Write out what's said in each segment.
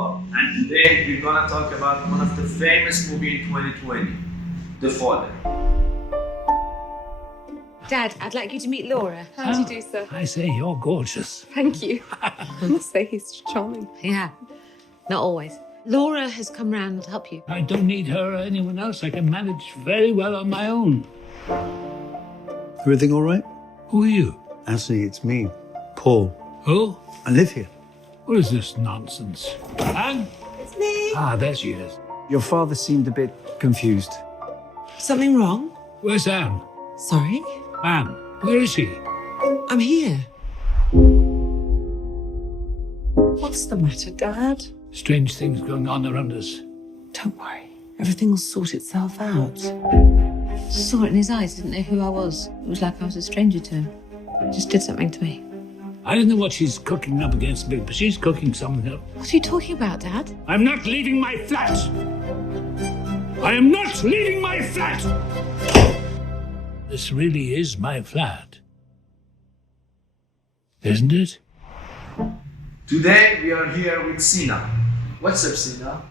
Club, and today we're gonna talk about one of the famous movies in 2020, The Father. Dad, I'd like you to meet Laura. How do you do, sir? I say, you're gorgeous. Thank you. I must say he's charming. Yeah, not always. Laura has come round to help you. I don't need her or anyone else. I can manage very well on my own. Everything all right? Who are you? Anthony, it's me, Paul. Who? I live here. What is this nonsense? Anne? It's me. Ah, there she is. Your father seemed a bit confused. Something wrong? Where's Anne? Sorry? Anne, where is she? I'm here. What's the matter, Dad? Strange things going on around us. Don't worry. Everything will sort itself out. Saw it in his eyes, didn't know who I was. It was like I was a stranger to him. Just did something to me. I don't know what she's cooking up against me, but she's cooking something up. What are you talking about, Dad? I'm not leaving my flat! I am not leaving my flat! This really is my flat. Isn't it? Today we are here with Sina. What's up, Sina?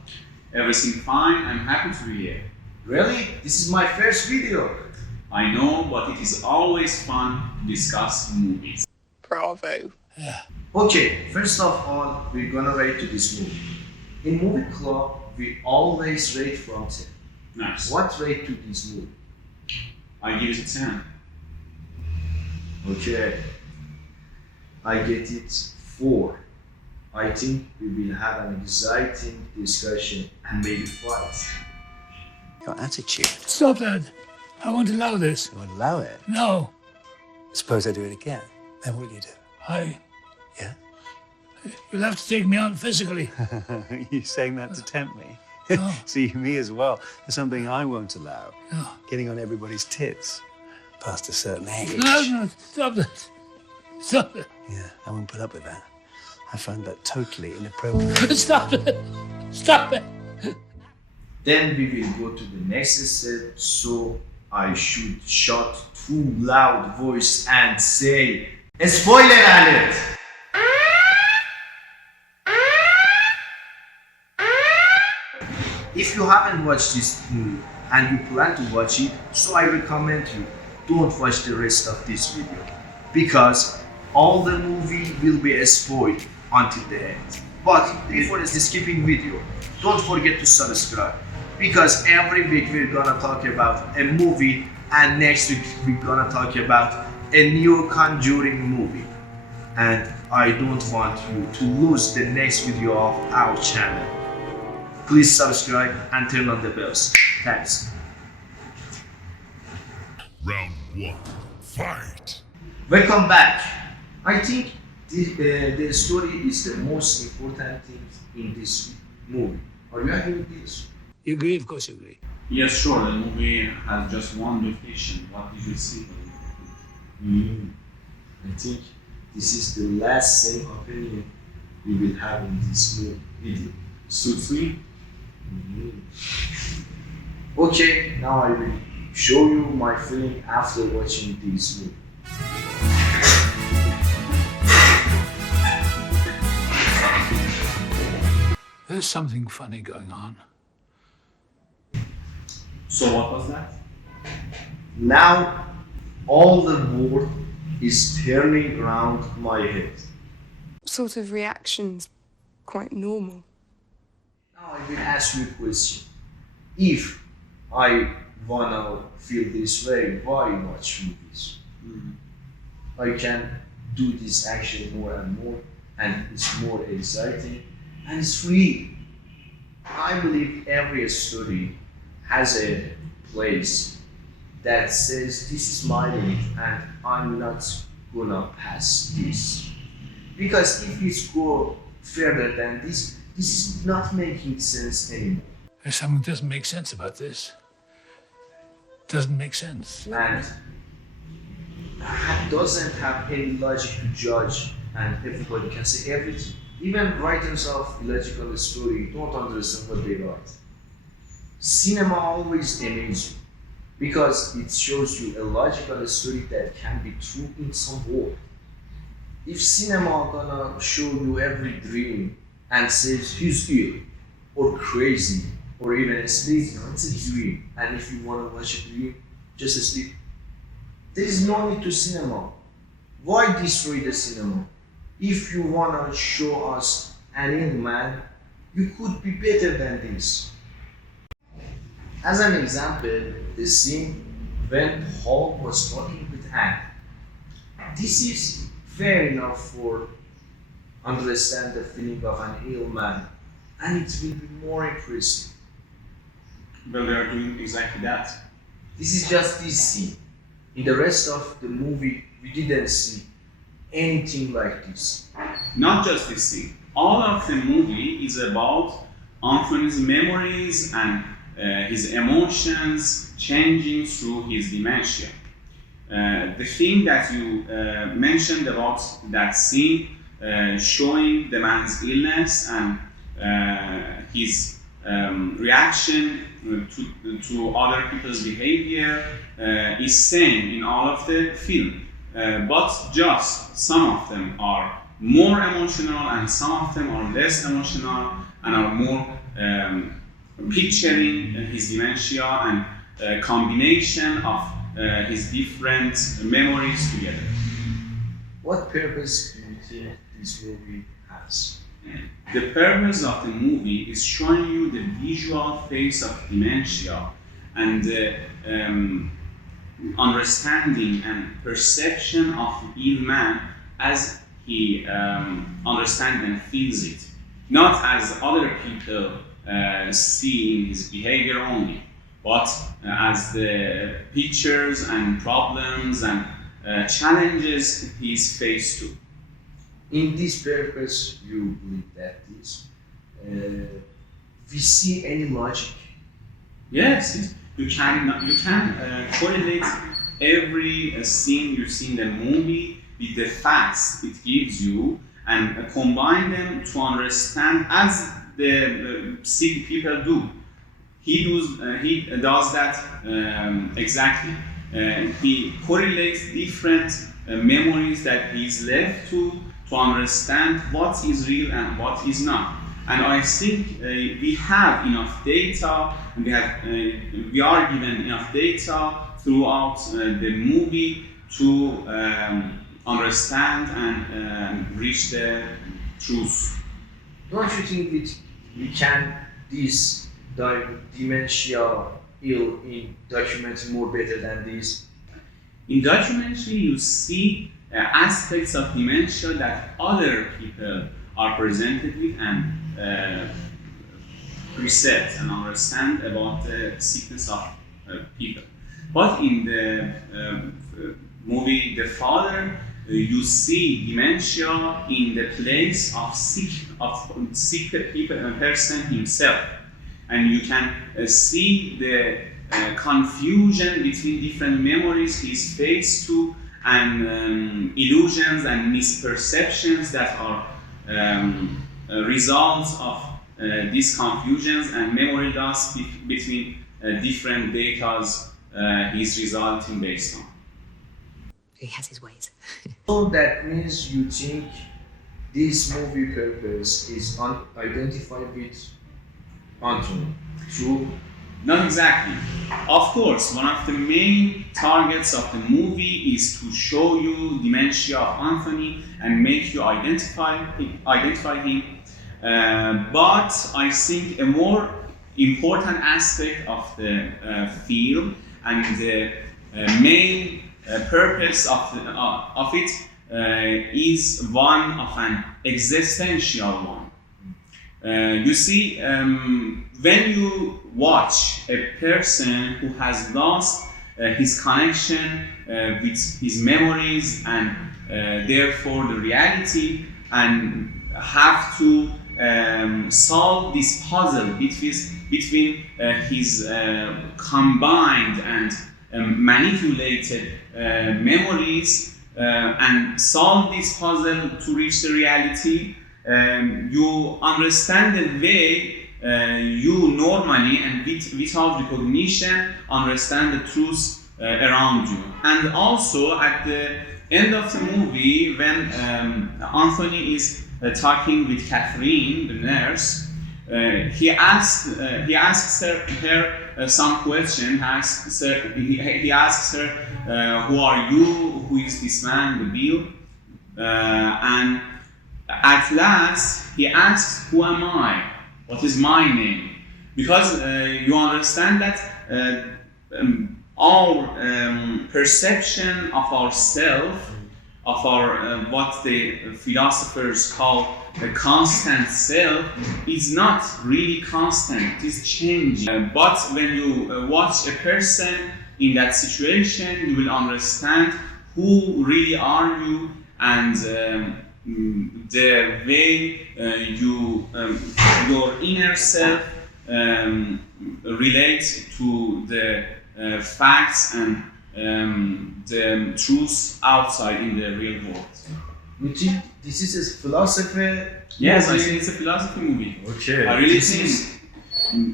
Everything fine, I'm happy to be here. Really? This is my first video. I know, but it is always fun to discuss movies. Bravo. Okay, first of all, we're gonna rate to this movie. In Movie Club, we always rate from 10. Nice. What rate to this movie? I give it a 10. Okay, I get it 4. I think we will have an exciting discussion and maybe fight. Your attitude. Stop that. I won't allow this. You won't allow it. No. Suppose I do it again. Then what will you do? Yeah? You'll have to take me on physically. You saying that to tempt me? No. See, me as well. There's something I won't allow. No. Getting on everybody's tits. Past a certain age. No, stop that. Stop it. Yeah, I won't put up with that. I find that totally inappropriate. Stop it. Stop it. Then we will go to the next step, so I should shout too loud voice and say, spoiler alert! If you haven't watched this movie and you plan to watch it, so I recommend you don't watch the rest of this video, because all the movie will be spoiled until the end. But before the skipping video, don't forget to subscribe, because every week we're gonna talk about a movie, and next week we're gonna talk about a new Conjuring movie. And I don't want you to lose the next video of our channel. Please subscribe and turn on the bells. Thanks. Round 1. Fight! Welcome back. I think the story is the most important thing in this movie. Are you agree with this? You agree? Of course you agree. Yes, sure, the movie has just one location. What did you see? I think this is the last same opinion we will have in this video. Suits me? Okay, now I will show you my feeling after watching this movie. There's something funny going on. So what was that? Now all the world is turning around my head. Sort of reactions quite normal. Now I will ask you a question. If I wanna feel this way, why watch movies? I can do this action more and more, and it's more exciting and it's free. I believe every story has a place that says this is my limit and I'm not gonna pass this. Because if it go further than this is not making sense anymore. There's something that doesn't make sense about this. Doesn't make sense. And doesn't have any logic to judge, and everybody can say everything. Even writers of illogical story don't understand what they write. Cinema always amazes you because it shows you a logical story that can be true in some way. If cinema gonna show you every dream and says he's ill or crazy or even asleep, it's a dream. And if you want to watch a dream, just sleep. There is no need to cinema. Why destroy the cinema? If you want to show us an ill man, you could be better than this. As an example, the scene when Paul was talking with Anne. This is fair enough for understand the feeling of an ill man, and it will be more impressive. Well, they are doing exactly that. This is just this scene. In the rest of the movie, we didn't see anything like this. Not just this scene. All of the movie is about Anthony's memories and his emotions changing through his dementia. The thing that you mentioned about that scene showing the man's illness and his reaction to other people's behavior is same in all of the film, but just some of them are more emotional and some of them are less emotional and are more picturing his dementia and a combination of his different memories together. What purpose do you think this movie has? The purpose of the movie is showing you the visual face of dementia and the understanding and perception of the ill man as he understands and feels it, not as other people see in his behavior only, but as the pictures and problems and challenges he's faced to. In this purpose, you believe that this we see any logic? Yes, you can correlate every scene you see in the movie with the facts it gives you and combine them to understand as the sick people do. He does that exactly. He correlates different memories that he's left to understand what is real and what is not. And I think we have enough data, and we are given enough data throughout the movie to understand and reach the truth. Don't you think that we can this dementia ill in documentary more better than this? In documentary, you see aspects of dementia that other people are presented with and research and understand about the sickness of people. But in the movie The Father, you see dementia in the place of sick people, person himself, and you can see the confusion between different memories he's faced to and illusions and misperceptions that are results of these confusions and memory loss between different datas he's resulting based on. He has his ways. So that means you think this movie purpose is identified with Anthony, true? Not exactly. Of course, one of the main targets of the movie is to show you dementia of Anthony and make you identify him. But I think a more important aspect of the film and the main purpose of it is one of an existential one. You see, when you watch a person who has lost his connection with his memories and therefore the reality, and have to solve this puzzle between his combined and manipulated memories and solve this puzzle to reach the reality, you understand the way you normally and without recognition understand the truth around you. And also at the end of the movie, when Anthony is talking with Catherine, the nurse, he asks her some question. He asks her, "Who are you? Who is this man, the Bill?" And at last, he asks, "Who am I? What is my name?" Because you understand that our perception of ourselves, of our what the philosophers call the constant self, is not really constant. It is changing. But when you watch a person in that situation, you will understand who really are you, and the way your inner self relates to the facts and the truths outside in the real world. You think this is a philosophy? Yes, I think it's a philosophy movie. Okay. I really think.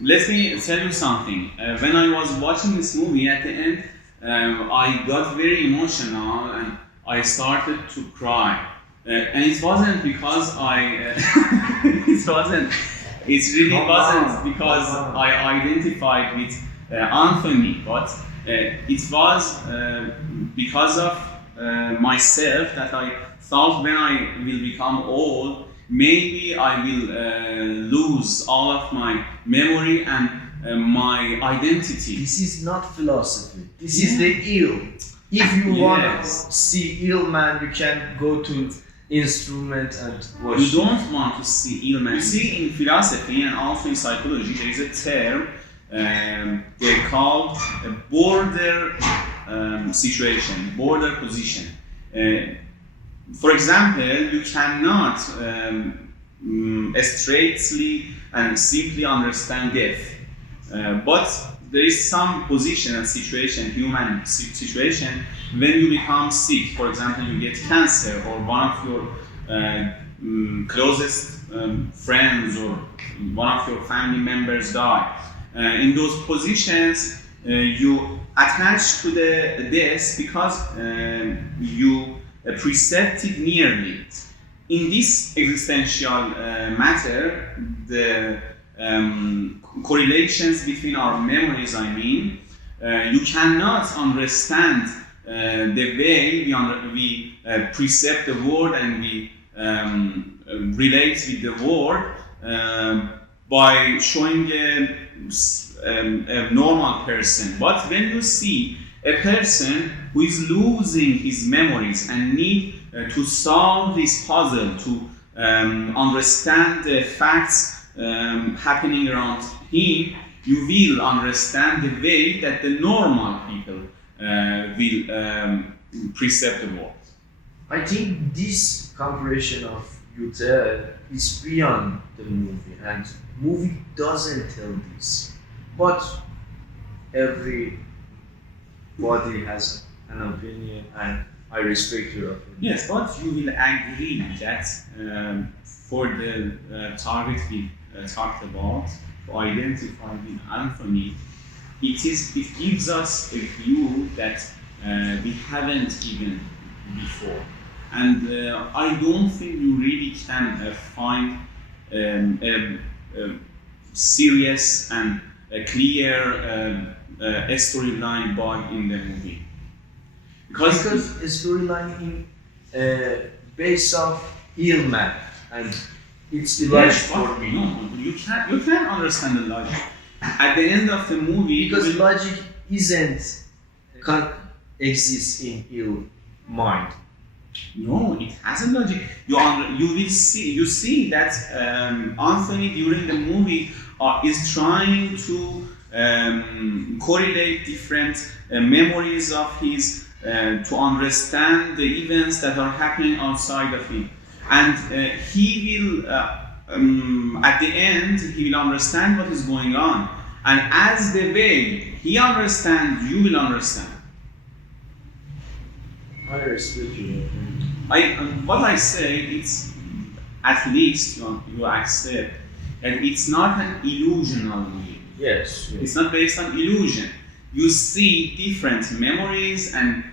Let me tell you something. When I was watching this movie at the end, I got very emotional and I started to cry. And it wasn't because it really wasn't because I identified with Anthony, but it was because of myself, that I thought when I will become old, maybe I will lose all of my memory and my identity. This is not philosophy. This is the ill. If you want to see ill man, you can go to instrument and watch. You don't want to see ill man. See, in philosophy and also in psychology, there is a term they call a border situation, border position. For example, you cannot straightly and simply understand death, but there is some position and situation, human situation, when you become sick. For example, you get cancer, or one of your closest friends or one of your family members die. In those positions, you attach to the death because you perceived it nearly. In this existential matter, the correlations between our memories, you cannot understand the way we perceive the world and we relate with the world by showing a normal person. But when you see a person who is losing his memories and need to solve this puzzle, to understand the facts happening around him, you will understand the way that the normal people will perceive the world. I think this comparison of you tell is beyond the movie, and movie doesn't tell this. But everybody has an opinion, and I respect your opinion. Yes, but you will agree that for the target we talked about, to identify with Anthony, it gives us a view that we haven't given before. And I don't think you really can find a serious and a clear storyline in the movie. Because a storyline in base of ill man, and it's illogical for me. No, you can't understand the logic. At the end of the movie, because logic can't exist in ill mind. No, it has a logic. You see that Anthony during the movie is trying to correlate different memories of his to understand the events that are happening outside of him, and he will at the end he will understand what is going on, and as the way he understands, you will understand. I respect you. What I say, it's at least you accept that it's not an illusional movie. Yes. It's not based on illusion. You see different memories and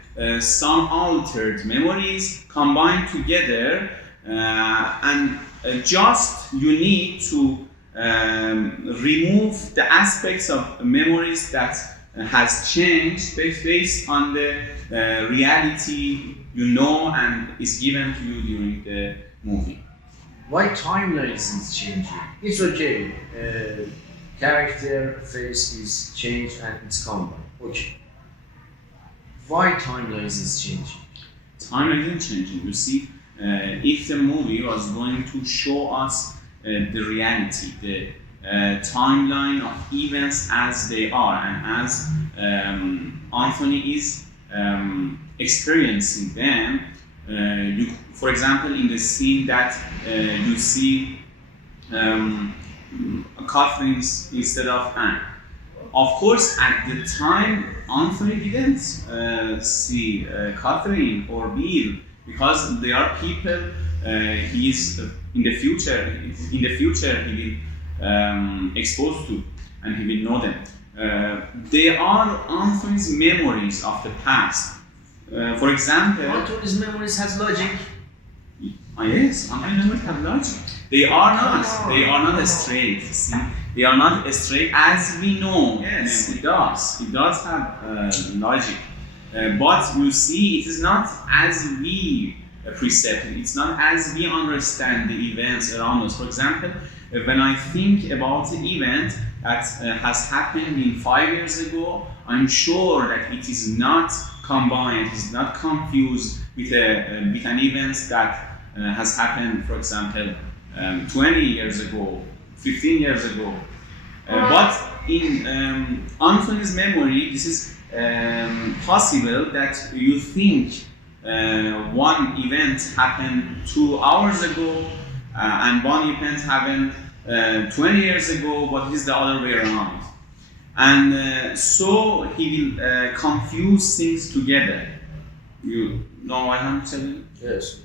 some altered memories combined together and just you need to remove the aspects of memories that has changed based on the reality you know and is given to you during the movie. Why timelines is changing? It's okay. Character face is changed and it's combined. Okay. Why timelines is changing? Timeline isn't changing. You see, if the movie was going to show us the reality, the timeline of events as they are, and as Anthony is experiencing them, for example, in the scene that you see Catherine's instead of Anne. Of course, at the time, Anthony didn't see Catherine or Bill because they are people he is in the future. In the future, he will exposed to, and he will know them. They are Anthony's memories of the past. For example, Anthony's memories has logic. Yes, Anthony's memories have logic. They are not. They are not straight. See, they are not straight as we know. Yes, it does. It does have logic, but you see, it is not as we perceive it. It's not as we understand the events around us. For example, when I think about the event that has happened in 5 years ago, I'm sure that it is not combined, it is not confused with an event that has happened, for example, 20 years ago, 15 years ago. But in Anthony's memory, this is possible that you think one event happened 2 hours ago and one event happened 20 years ago, but it is the other way around. And so he will confuse things together. You know what I'm telling? Yes.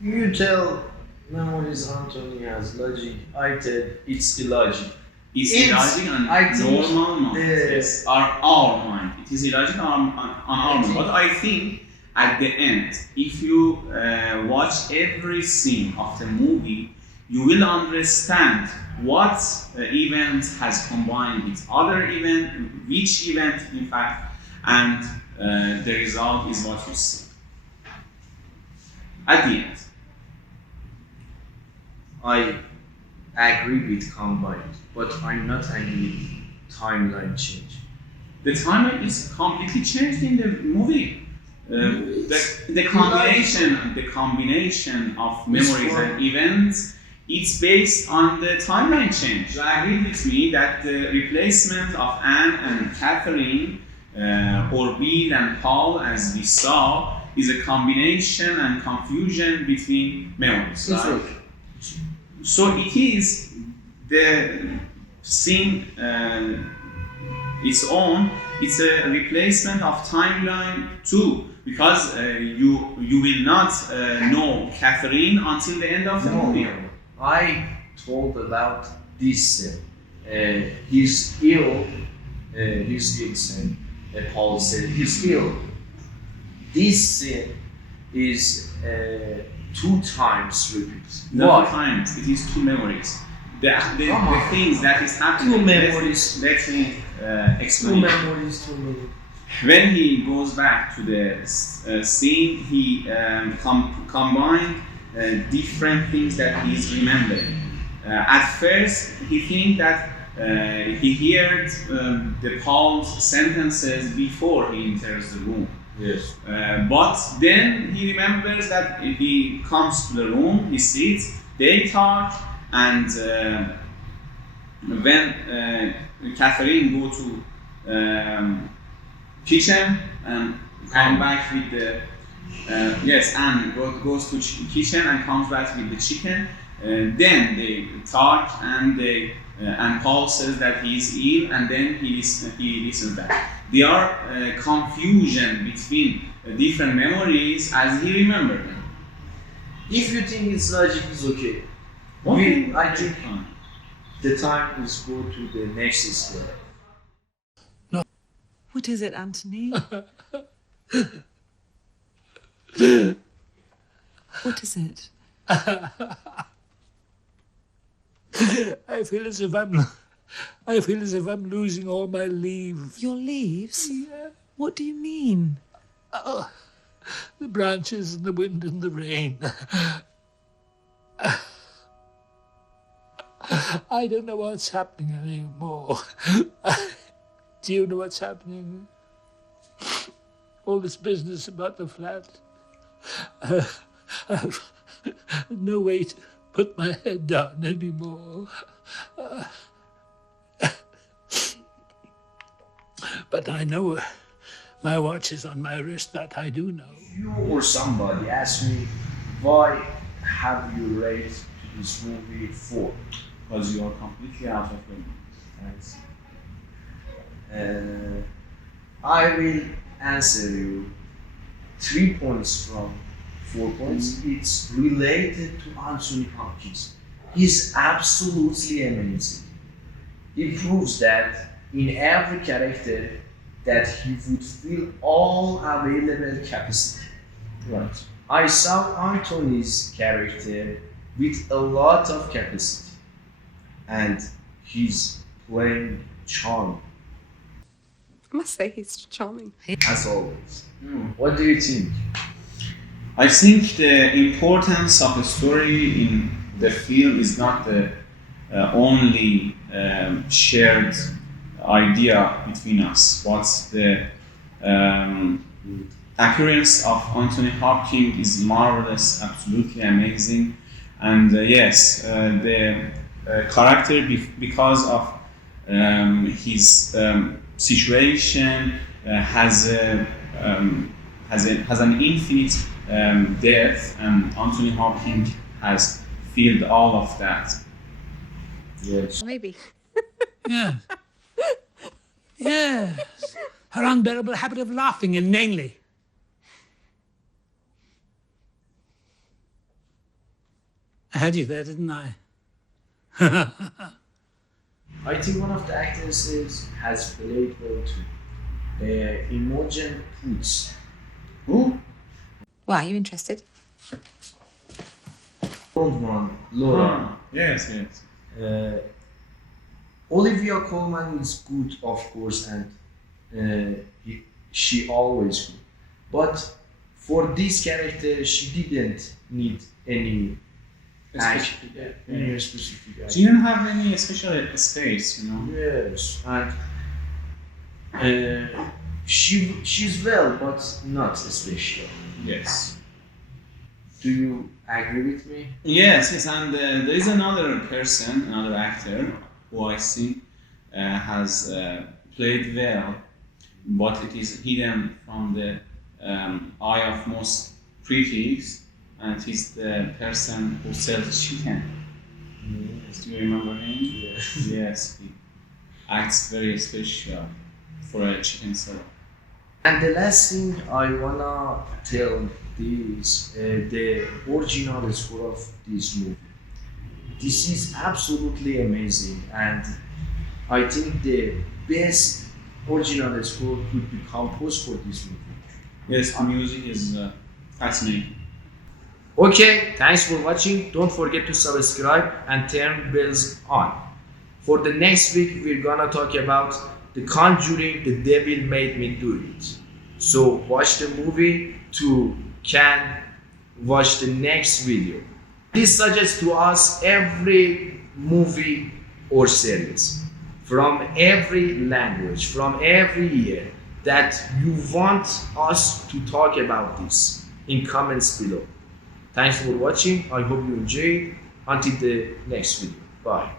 You tell memories Anthony has logic. I tell it's illogic. It's illogic and normal mind. Yes, our mind. It is illogic on our mind. But I think at the end, if you watch every scene of the movie, you will understand what event has combined with other event, which event in fact, and the result is what you see. At the end. I agree with combined, but I'm not agree with timeline change. The timeline is completely changed in the movie. The combination of memories and events, it's based on the timeline change. You agree with me that the replacement of Anne and Catherine, or Bill and Paul, as we saw, is a combination and confusion between memories. Right? So it is the scene its own. It's a replacement of timeline too, because you will not know Catherine until the end of the movie. I told about this. He's ill. Paul said he's ill. This scene is 2 times repeated. No, 2 times. It is 2 memories. The things that is happening. 2 memories. Let me explain. 2 memories. 2 memories. When he goes back to the scene, he combined different things that he is remembering. At first, he thinks that he heard the Paul's sentences before he enters the room. Yes. But then he remembers that he comes to the room, he sits, they talk, and when Catherine go to kitchen and come back with the Anne goes to kitchen and comes back with the chicken. Then they talk and Paul says that he is ill, and then he listens back. There are confusion between different memories as he remembers them. If you think it's logic, it's okay. I think the time is go to the next step. What is it, Anthony? What is it? I feel as if I'm losing all my leaves. Your leaves? Yeah. What do you mean? The branches and the wind and the rain. I don't know what's happening anymore. Do you know what's happening? All this business about the flat. I've no way to put my head down anymore. But I know my watch is on my wrist, that I do know. You or somebody asked me, why have you rated this movie 4? Because you are completely out of your mind. Thanks. I will answer you 3 points from 4 points. It's related to Anthony Hopkins. He's absolutely amazing. He proves that in every character that he would fill all available capacity. Right. I saw Anthony's character with a lot of capacity, and he's playing charming, I must say he's charming. as always. What do you think? I think the importance of the story in the film is not the only shared idea between us. What's the appearance of Anthony Hopkins is marvelous, absolutely amazing, and yes, the character because of his situation has an infinite depth, and Anthony Hopkins has filled all of that. Yes. Maybe. Yes. Yes. Her unbearable habit of laughing inanely. I had you there, didn't I? I think one of the actresses has played well too. Imogen Poots. Who? Why, are you interested? Blonde one, Laura. Yes, yes. Olivia Colman is good, of course, and she always good. But for this character, she didn't need any Specific, any specific. She didn't have any special space, you know. Yes, and she's well, but not special. Yes. Do you agree with me? Yes, yes, and there is another person, another actor, who I think has played well, but it is hidden from the eye of most critics, and he's the person who sells chicken. Yes. Do you remember him? Yes. Yes, he acts very special for a chicken seller. And the last thing I wanna tell is the original score of this movie. This is absolutely amazing, and I think the best original score could be composed for this movie. Yes, the music is fascinating. Okay, thanks for watching. Don't forget to subscribe and turn bells on. For the next week, we're gonna talk about The Conjuring, The Devil Made Me Do It. So watch the movie to can watch the next video. Please suggest to us every movie or series from every language, from every year that you want us to talk about this in comments below. Thanks for watching. I hope you enjoyed. Until the next video. Bye.